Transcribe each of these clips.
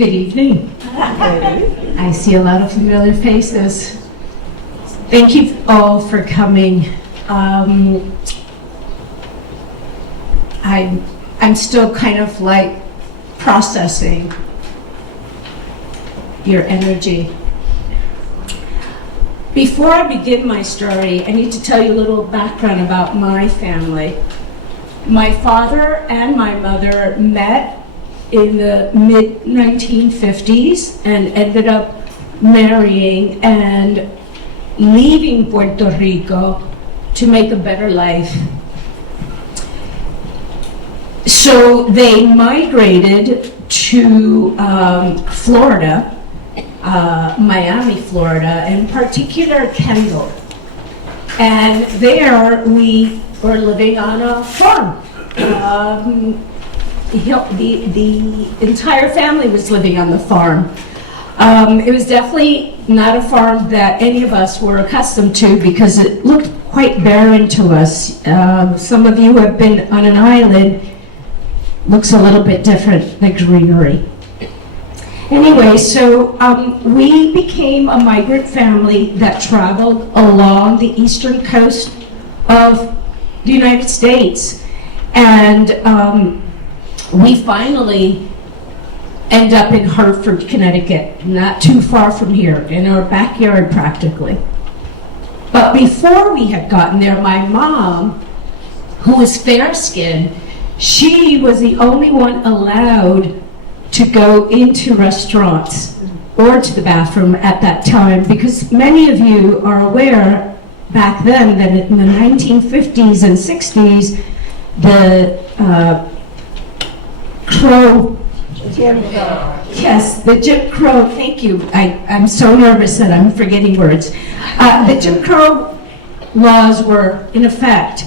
Good evening. I see a lot of familiar faces. Thank you all for coming. I'm still kind of like processing your energy. Before I begin my story, I need to tell you a little background about my family. My father and my mother met in the mid-1950s and ended up marrying and leaving Puerto Rico to make a better life. So they migrated to Florida, Miami, Florida, in particular Kendall. And there we were living on a farm. The entire family was living on the farm. It was definitely not a farm that any of us were accustomed to because it looked quite barren to us. Some of you have been on an island. Looks a little bit different, the greenery. Anyway, so we became a migrant family that traveled along the eastern coast of the United States. And we finally end up in Hartford, Connecticut, not too far from here, in our backyard practically. But before we had gotten there, my mom, who was fair-skinned, she was the only one allowed to go into restaurants or to the bathroom at that time, because many of you are aware back then that in the 1950s and 60s, the the Jim Crow, thank you. I'm so nervous that I'm forgetting words. The Jim Crow laws were in effect.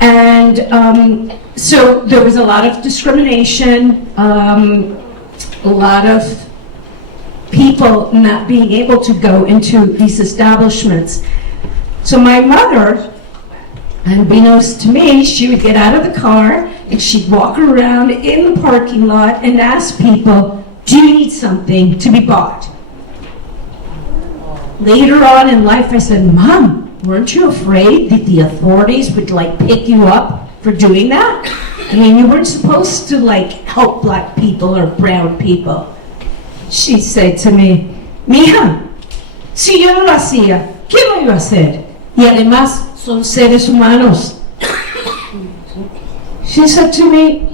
And so there was a lot of discrimination, a lot of people not being able to go into these establishments. So my mother, unbeknownst to me, she would get out of the car and she'd walk around in the parking lot and ask people, do you need something to be bought? Later on in life, I said, Mom, weren't you afraid that the authorities would like pick you up for doing that? I mean, you weren't supposed to like help black people or brown people. She said to me, Mija, si yo no lo hacía, ¿quién lo iba a hacer? Y además son seres humanos. She said to me,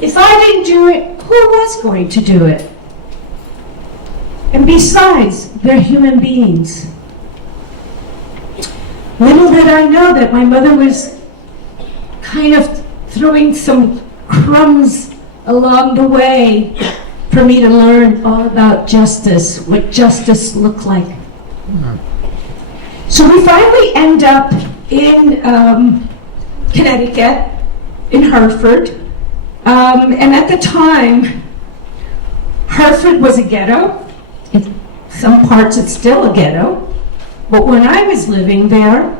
if I didn't do it, who was going to do it? And besides, they're human beings. Little did I know that my mother was kind of throwing some crumbs along the way for me to learn all about justice, what justice looked like. So we finally end up in Connecticut, in Hartford. And at the time, Hartford was a ghetto. In some parts it's still a ghetto. But when I was living there,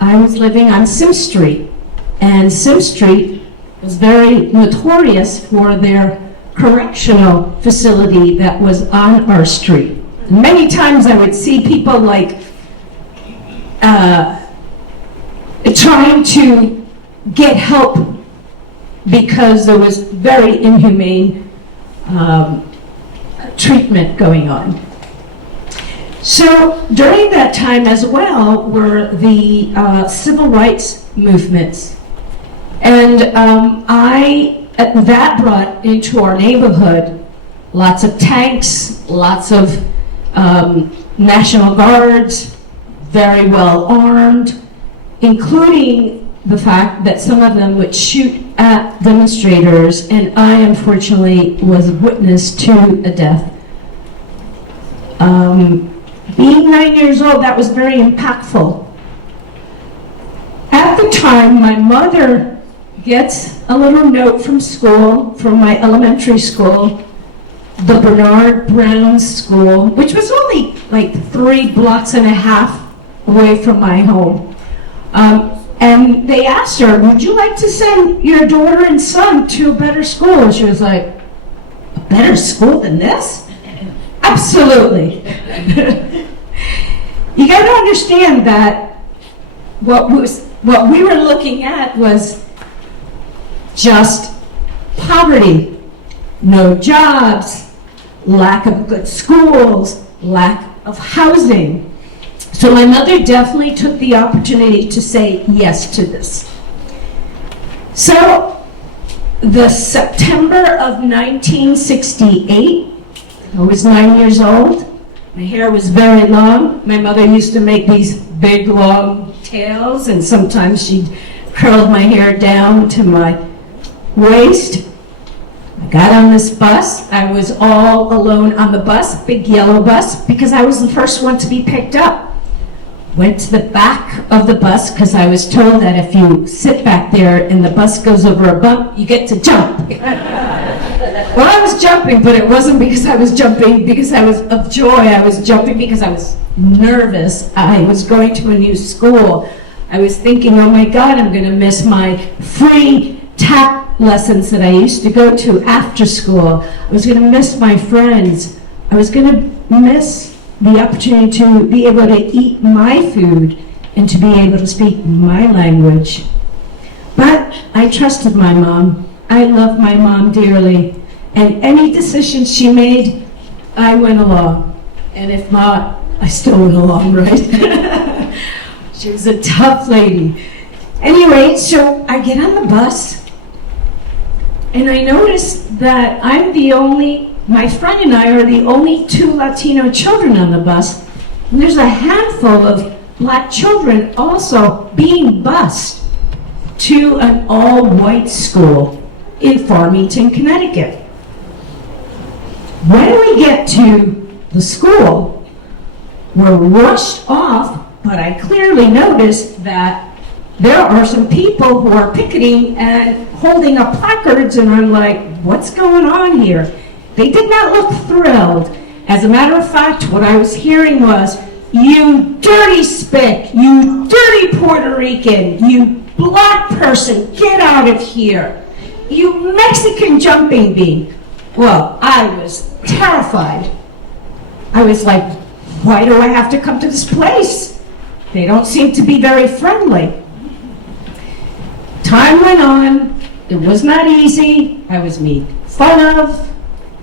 I was living on Sim Street. And Sim Street was very notorious for their correctional facility that was on our street. Many times I would see people like trying to get help because there was very inhumane treatment going on. So during that time as well were the civil rights movements. And that brought into our neighborhood lots of tanks, lots of National Guards, very well armed, including the fact that some of them would shoot at demonstrators, and I unfortunately was a witness to a death. Being 9 years old, that was very impactful. At the time, my mother gets a little note from school, from my elementary school, the Bernard Brown School, which was only like 3.5 blocks away from my home. And they asked her, would you like to send your daughter and son to a better school? And she was like, a better school than this? Absolutely. You got to understand that what we were looking at was just poverty, no jobs, lack of good schools, lack of housing. So my mother definitely took the opportunity to say yes to this. So the September of 1968, I was 9 years old. My hair was very long. My mother used to make these big, long tails, and sometimes she'd curled my hair down to my waist. I got on this bus. I was all alone on the bus, big yellow bus, because I was the first one to be picked up. Went to the back of the bus because I was told that if you sit back there and the bus goes over a bump, you get to jump. Well, I was jumping, but it wasn't because I was jumping because I was of joy. I was jumping because I was nervous. I was going to a new school. I was thinking, oh my God, I'm going to miss my free tap lessons that I used to go to after school. I was going to miss my friends. I was going to miss the opportunity to be able to eat my food and to be able to speak my language. But I trusted my mom. I love my mom dearly. And any decision she made, I went along. And if not, I still went along, right? She was a tough lady. Anyway, so I get on the bus, and I noticed that my friend and I are the only 2 Latino children on the bus. And there's a handful of black children also being bused to an all-white school in Farmington, Connecticut. When we get to the school, we're rushed off, but I clearly noticed that there are some people who are picketing and holding up placards, and I'm like, what's going on here? They did not look thrilled. As a matter of fact, what I was hearing was, you dirty spick, you dirty Puerto Rican, you black person, get out of here. You Mexican jumping bean. Well, I was terrified. I was like, why do I have to come to this place? They don't seem to be very friendly. Time went on. It was not easy. I was made fun of.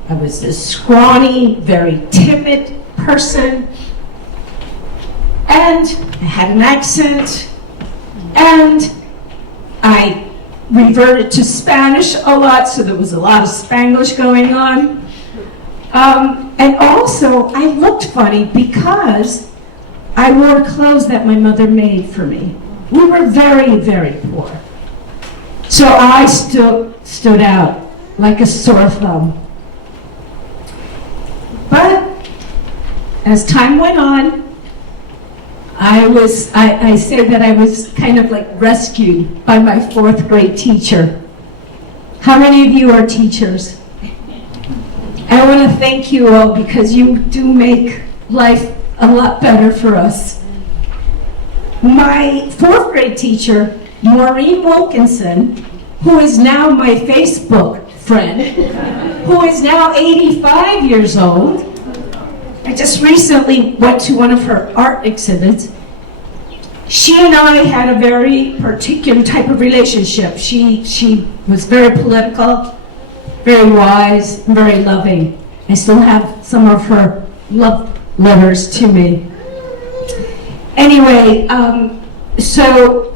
I was this scrawny, very timid person. And I had an accent. And I reverted to Spanish a lot, so there was a lot of Spanglish going on. And also, I looked funny because I wore clothes that my mother made for me. We were very, very poor. So I stood out like a sore thumb. But as time went on, I say that I was kind of like rescued by my 4th grade teacher. How many of you are teachers? I want to thank you all because you do make life a lot better for us. My 4th grade teacher, Maureen Wilkinson, who is now my Facebook friend, who is now 85 years old. I just recently went to one of her art exhibits. She and I had a very particular type of relationship. She was very political, very wise, very loving. I still have some of her love letters to me. Anyway, so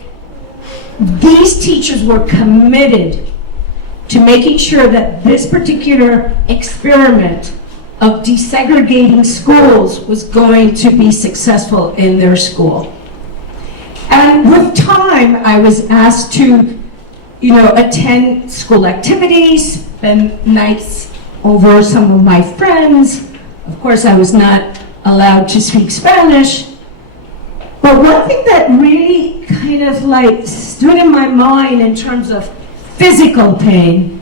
these teachers were committed to making sure that this particular experiment of desegregating schools was going to be successful in their school. And with time, I was asked to, attend school activities, spend nights over some of my friends. Of course, I was not allowed to speak Spanish. But one thing that really kind of like stood in my mind in terms of physical pain,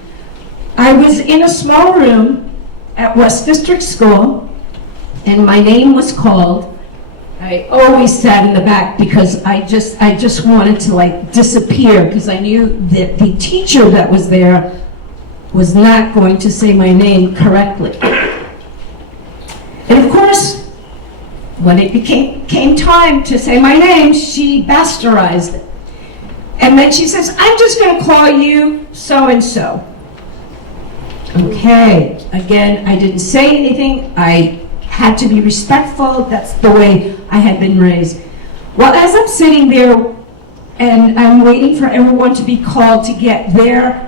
I was in a small room at West District School, and my name was called. I always sat in the back because I just wanted to like disappear because I knew that the teacher that was there was not going to say my name correctly. And of course, when it came time to say my name, she bastardized it. And then she says, I'm just going to call you so-and-so. Okay, again, I didn't say anything. I had to be respectful. That's the way I had been raised. Well, as I'm sitting there and I'm waiting for everyone to be called to get their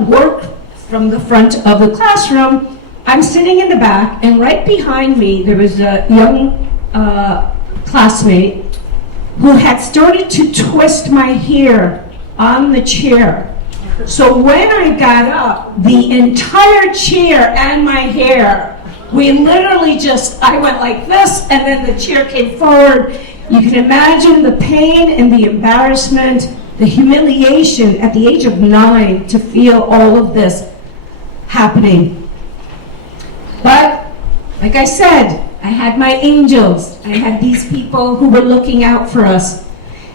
work from the front of the classroom, I'm sitting in the back, and right behind me there was a young classmate who had started to twist my hair on the chair. So when I got up, the entire chair and my hair, we literally I went like this, and then the chair came forward. You can imagine the pain and the embarrassment, the humiliation at the age of 9 to feel all of this happening. But, like I said, I had my angels. I had these people who were looking out for us.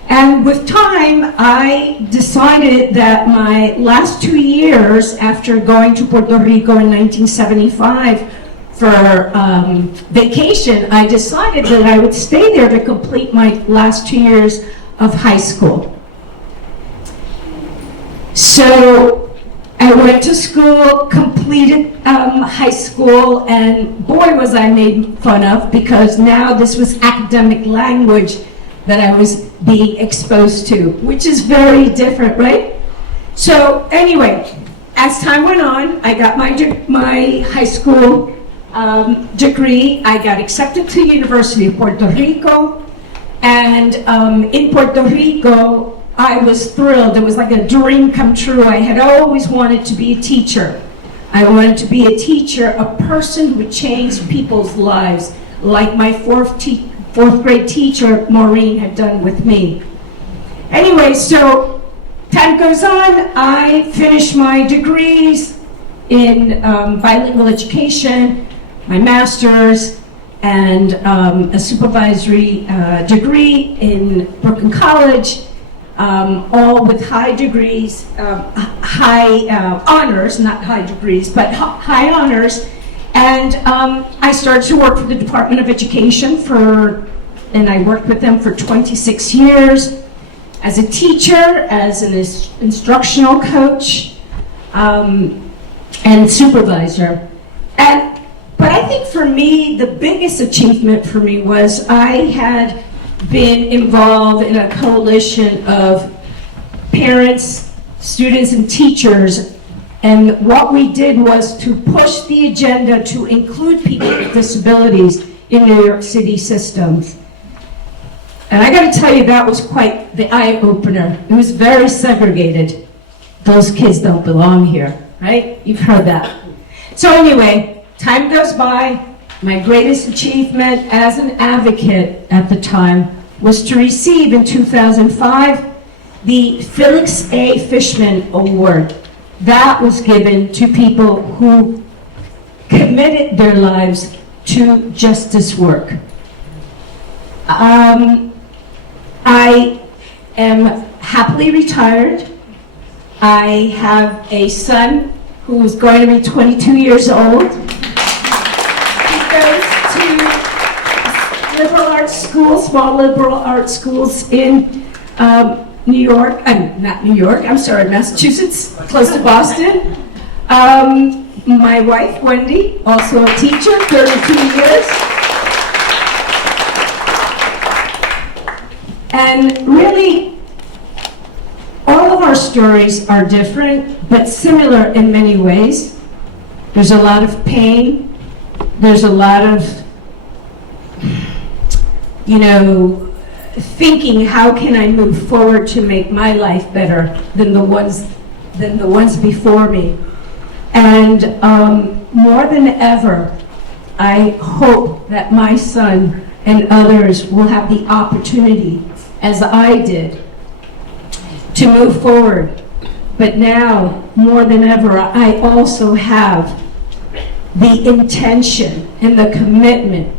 And with time, I decided that my last 2 years after going to Puerto Rico in 1975 for vacation, I decided that I would stay there to complete my last 2 years of high school. So I went to school, completed high school, and boy was I made fun of, because now this was academic language that I was being exposed to, which is very different, right? So anyway, as time went on, I got my high school degree. I got accepted to the University of Puerto Rico, and in Puerto Rico, I was thrilled. It was like a dream come true. I had always wanted to be a teacher. I wanted to be a teacher, a person who would change people's lives, like my fourth grade teacher, Maureen, had done with me. Anyway, so time goes on. I finished my degrees in bilingual education, my master's, and a supervisory degree in Brooklyn College, all with high degrees, high honors, not high degrees, but high honors. And I started to work for the Department of Education and I worked with them for 26 years as a teacher, as an instructional coach, and supervisor. But I think for me, the biggest achievement for me was I had been involved in a coalition of parents, students, and teachers. And what we did was to push the agenda to include people with disabilities in New York City systems. And I got to tell you, that was quite the eye-opener. It was very segregated. Those kids don't belong here, right? You've heard that. So anyway, time goes by. My greatest achievement as an advocate at the time was to receive in 2005 the Felix A. Fishman Award. That was given to people who committed their lives to justice work. I am happily retired. I have a son who is going to be 22 years old. He goes to liberal arts schools, small liberal arts schools in New York, not New York, I'm sorry, Massachusetts, close to Boston. My wife, Wendy, also a teacher, 32 years. And really, all of our stories are different, but similar in many ways. There's a lot of pain. There's a lot of, thinking, how can I move forward to make my life better than the ones before me? And more than ever, I hope that my son and others will have the opportunity, as I did, to move forward. But now, more than ever, I also have the intention and the commitment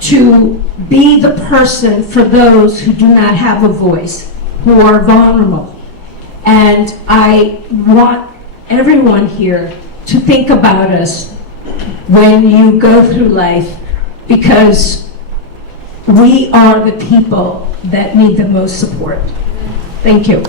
to be the person for those who do not have a voice, who are vulnerable. And I want everyone here to think about us when you go through life, because we are the people that need the most support. Thank you.